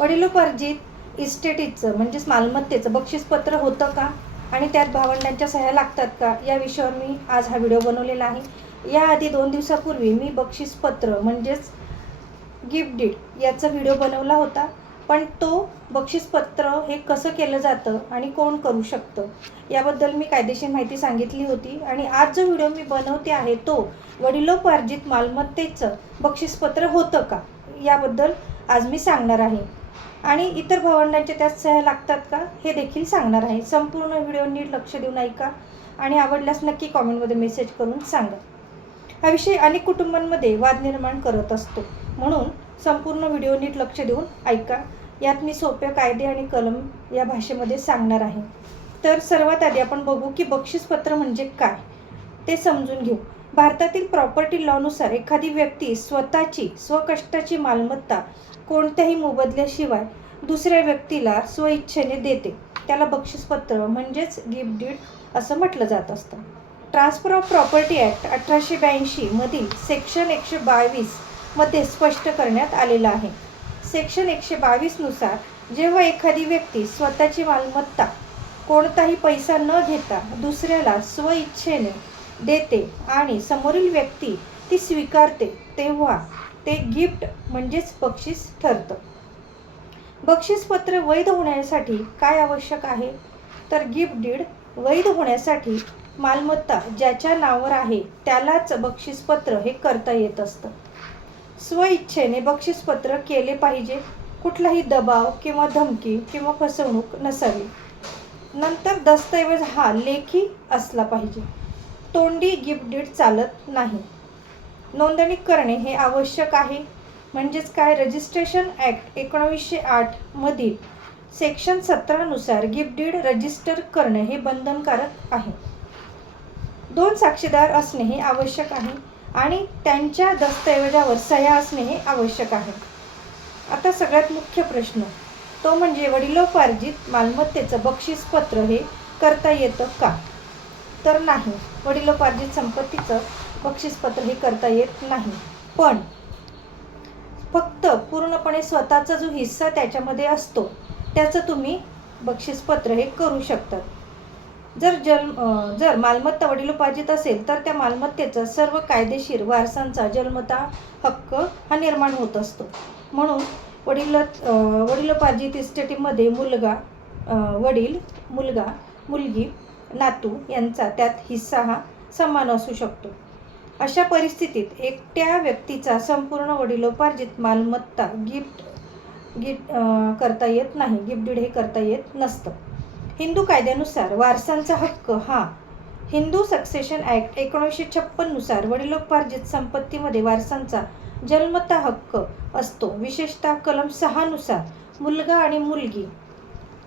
वडिलोपार्जित इस्टेटीचं म्हणजेच मालमत्तेचं बक्षीसपत्र होतं का आणि त्यात भावंडांच्या सह्या लागतात का, या विषयावर मी आज हा व्हिडिओ बनवलेला आहे. याआधी 2 दिवसापूर्वी मी बक्षीसपत्र म्हणजेच गिफ्ट डीड याचा व्हिडिओ बनवला होता, पण तो बक्षीसपत्र हे कसं केलं जातं आणि कोण करू शकतं याबद्दल मी कायदेशीर माहिती सांगितली होती. आणि आज जो व्हिडिओ मी बनवते आहे तो वडिलोपार्जित मालमत्तेचं बक्षीसपत्र होतं का याबद्दल आज मी सांगणार आहे. आणि इतर भावंडांच्या त्यात सह्या लागतात का हे देखील सांगणार आहे. संपूर्ण व्हिडिओ नीट लक्ष देऊन ऐका आणि आवडल्यास नक्की कॉमेंटमध्ये मेसेज करून सांगा. हा विषय अनेक कुटुंबांमध्ये वाद निर्माण करत असतो, म्हणून संपूर्ण व्हिडिओ नीट लक्ष देऊन ऐका. यात मी सोप्या कायदे आणि कलम या भाषेमध्ये सांगणार आहे. तर सर्वात आधी आपण बघू की बक्षीसपत्र म्हणजे काय ते समजून घेऊ. भारतातील प्रॉपर्टी लॉनुसार एखादी व्यक्ती स्वतःची स्वकष्टाची मालमत्ता कोणत्याही मोबदल्याशिवाय दुसऱ्या व्यक्तीला स्वइच्छेने देते त्याला बक्षीसपत्र म्हणजेच गिफ्ट डीड असं म्हटलं जात असतं. ट्रान्सफर ऑफ प्रॉपर्टी ॲक्ट 1882 मधील सेक्शन 122 मध्ये स्पष्ट करण्यात आलेलं आहे. सेक्शन 122 नुसार जेव्हा एखादी व्यक्ती स्वतःची मालमत्ता कोणताही पैसा न घेता दुसऱ्याला स्वइच्छेने देते आणि समोरील व्यक्ती ती स्वीकारते तेव्हा ते गिफ्ट म्हणजेच बक्षीस ठरतं. बक्षीसपत्र वैध होण्यासाठी काय आवश्यक आहे, तर गिफ्ट डीड वैध होण्यासाठी मालमत्ता ज्याच्या नावावर आहे त्यालाच बक्षीसपत्र हे करता येत असतं. स्वइच्छेने बक्षीसपत्र केले पाहिजे, कुठलाही दबाव किंवा धमकी किंवा फसवणूक नसावी. नंतर दस्तऐवज हा लेखी असला पाहिजे. तोंडी गिफ्ट डीड चालत नाही. नोंदणी करणे हे आवश्यक आहे. म्हणजेच काय, रजिस्ट्रेशन ॲक्ट 1908 मधील सेक्शन 17 नुसार गिफ्ट डीड रजिस्टर करणे हे बंधनकारक आहे. 2 साक्षीदार असणे हे आवश्यक आहे आणि त्यांच्या दस्तऐवजावर सह्या असणे हे आवश्यक आहे. आता सगळ्यात मुख्य प्रश्न तो म्हणजे वडिलोपार्जित मालमत्तेचं बक्षीसपत्र हे करता येतं का, तर नाही. वडिलोपार्जित संपत्तीचं बक्षीसपत्र हे करता येत नाही, पण फक्त पूर्णपणे स्वतःचा जो हिस्सा त्याच्यामध्ये असतो त्याचं तुम्ही बक्षीसपत्र हे करू शकतात. जर मालमत्ता वडिलोपार्जित असेल तर त्या मालमत्तेचा सर्व कायदेशीर वारसांचा जन्मता हक्क हा निर्माण होत असतो. म्हणून वडिलोपार्जित इस्टेटीमध्ये वडील, मुलगा, मुलगी, नातू यांचा त्यात हिस्सा हा समान असू शकतो. अशा परिस्थितीत एकट्या व्यक्तीचा संपूर्ण वडिलोपार्जित मालमत्ता गिफ्ट करता येत नाही, गिफ्ट डीड हे करता येत नसतं. हिंदू कायद्यानुसार वारसांचा हक्क हा हिंदू सक्सेशन ॲक्ट 1956 नुसार वडिलोपार्जित संपत्तीमध्ये वारसांचा जन्मता हक्क असतो. विशेषतः कलम 6 नुसार मुलगा आणि मुलगी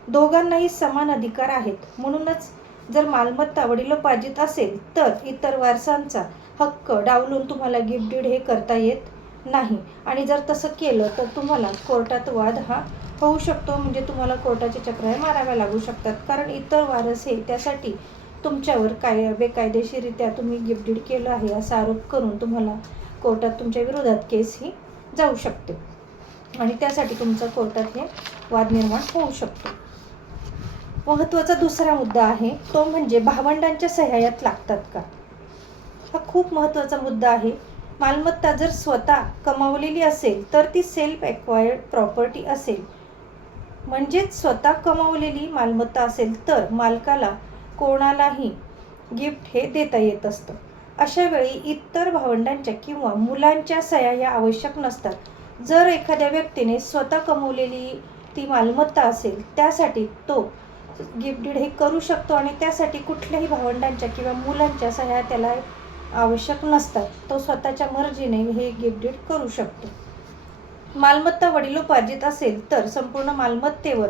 दोघांनाही समान अधिकार आहेत. म्हणूनच जर मालमत्ता वडिलोपार्जित असेल तर इतर वारसांचा हक्क डावलून तुम्हाला गिफ्ट डीड हे करता येत नाही. आणि जर तसं केलं तर तुम्हाला कोर्टात वाद हा होऊ शकतो. म्हणजे तुम्हाला कोर्टाच्या चक्रा माराव्या लागू शकतात, कारण इतर वारस हे त्यासाठी तुमच्यावर बेकायदेशीररित्या तुम्ही गिफ्ट डीड केलं आहे असा आरोप करून तुम्हाला कोर्टात तुमच्या विरोधात केस ही जाऊ शकते आणि त्यासाठी तुमचा कोर्टात हे वाद निर्माण होऊ शकतो. महत्त्वाचा दुसरा मुद्दा आहे तो म्हणजे भावंडांच्या सह्या यात लागतात का. हा खूप महत्त्वाचा मुद्दा आहे. मालमत्ता जर स्वतः कमावलेली असेल तर ती सेल्फ एक्वायर्ड प्रॉपर्टी असेल. म्हणजेच स्वतः कमावलेली मालमत्ता असेल तर मालकाला कोणालाही गिफ्ट हे देता येत असतं. अशा वेळी इतर भावंडांच्या किंवा मुलांच्या सह्या या आवश्यक नसतात. जर एखाद्या व्यक्तीने स्वतः कमवलेली ती मालमत्ता असेल त्यासाठी तो गिफ्ट डीड हे करू शकतो आणि त्यासाठी कुठल्याही भावंडांच्या किंवा मुलांच्या सह्या त्याला आवश्यक नसतात. तो स्वतःच्या मर्जीने हे गिफ्ट डीड करू शकतो. मालमत्ता वडिलोपार्जित असेल तर संपूर्ण मालमत्तेवर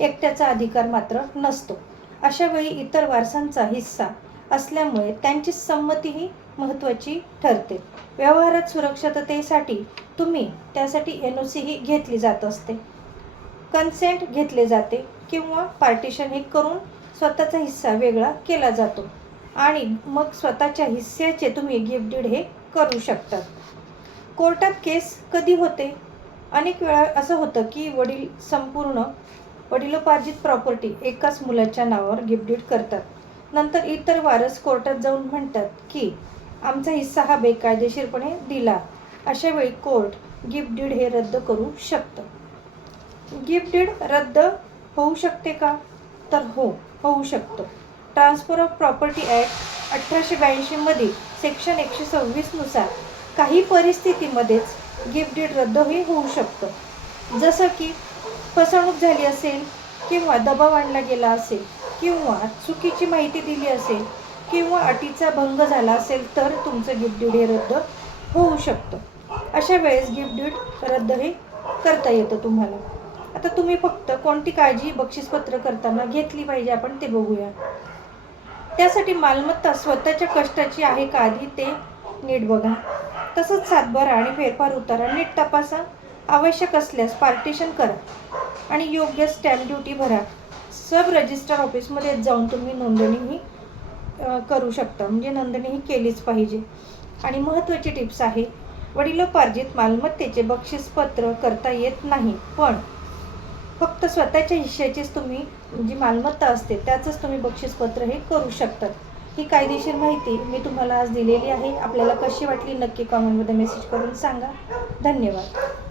एकट्याचा अधिकार मात्र नसतो. अशा वेळी इतर वारसांचा हिस्सा असल्यामुळे त्यांची संमतीही महत्त्वाची ठरते. व्यवहारात सुरक्षिततेसाठी तुम्ही त्यासाठी NOC ही घेतली जात असते, कन्सेंट घेतले जाते किंवा पार्टिशन हे करून स्वतःचा हिस्सा वेगळा केला जातो आणि मग स्वतःच्या हिस्स्याचे तुम्ही गिफ्ट डीड हे करू शकतात. कोर्टात केस कधी होते, अनेक वेळा असं होतं की वडील संपूर्ण वडिलोपार्जित प्रॉपर्टी एकाच मुलाच्या नावावर गिफ्ट डीड करतात. नंतर इतर वारस कोर्टात जाऊन म्हणतात की आमचा हिस्सा हा बेकायदेशीरपणे दिला. अशा वेळी कोर्ट गिफ्ट डीड हे रद्द करू शकतं. गिफ्ट डीड रद्द होऊ शकते का? तर हो, होऊ शकतं. ट्रान्सफर ऑफ प्रॉपर्टी ॲक्ट 1882 मधील सेक्शन 126 नुसार काही परिस्थितीमध्येच गिफ्ट डीड रद्दही होऊ शकतं. जसं की फसवणूक झाली असेल किंवा दबाव आणला गेला असेल किंवा चुकीची माहिती दिली असेल किंवा अटीचा भंग झाला असेल तर तुमचं गिफ्ट डीड हे रद्द होऊ शकतं. अशा वेळेस गिफ्ट डीड रद्दही करता येतं तुम्हाला. आता तुम्ही फक्त कोणती काळजी बक्षीसपत्र करताना घेतली पाहिजे आपण ते बघूया. त्यासाठी मालमत्ता स्वतःच्या कष्टाची आहे का आधी ते नीट बघा. तसंच सातबारा आणि फेरफार उतारा नीट तपासा. आवश्यक असल्यास पार्टिशन करा आणि योग्य स्टॅम्प ड्युटी भरा. सब रजिस्टर ऑफिसमध्ये जाऊन तुम्ही नोंदणीही करू शकता, म्हणजे नोंदणीही केलीच पाहिजे. आणि महत्त्वाची टिप्स आहे, वडिलोपार्जित मालमत्तेचे बक्षीसपत्र करता येत नाही, पण फक्त स्वतःच्या हिश्श्याचीच तुम्ही जी मालमत्ता असते त्याचंच तुम्ही बक्षीसपत्र हे करू शकतात. ही कायदेशीर माहिती मी तुम्हाला आज दिलेली आहे. आपल्याला कशी वाटली नक्की कॉमेंटमध्ये मेसेज करून सांगा. धन्यवाद.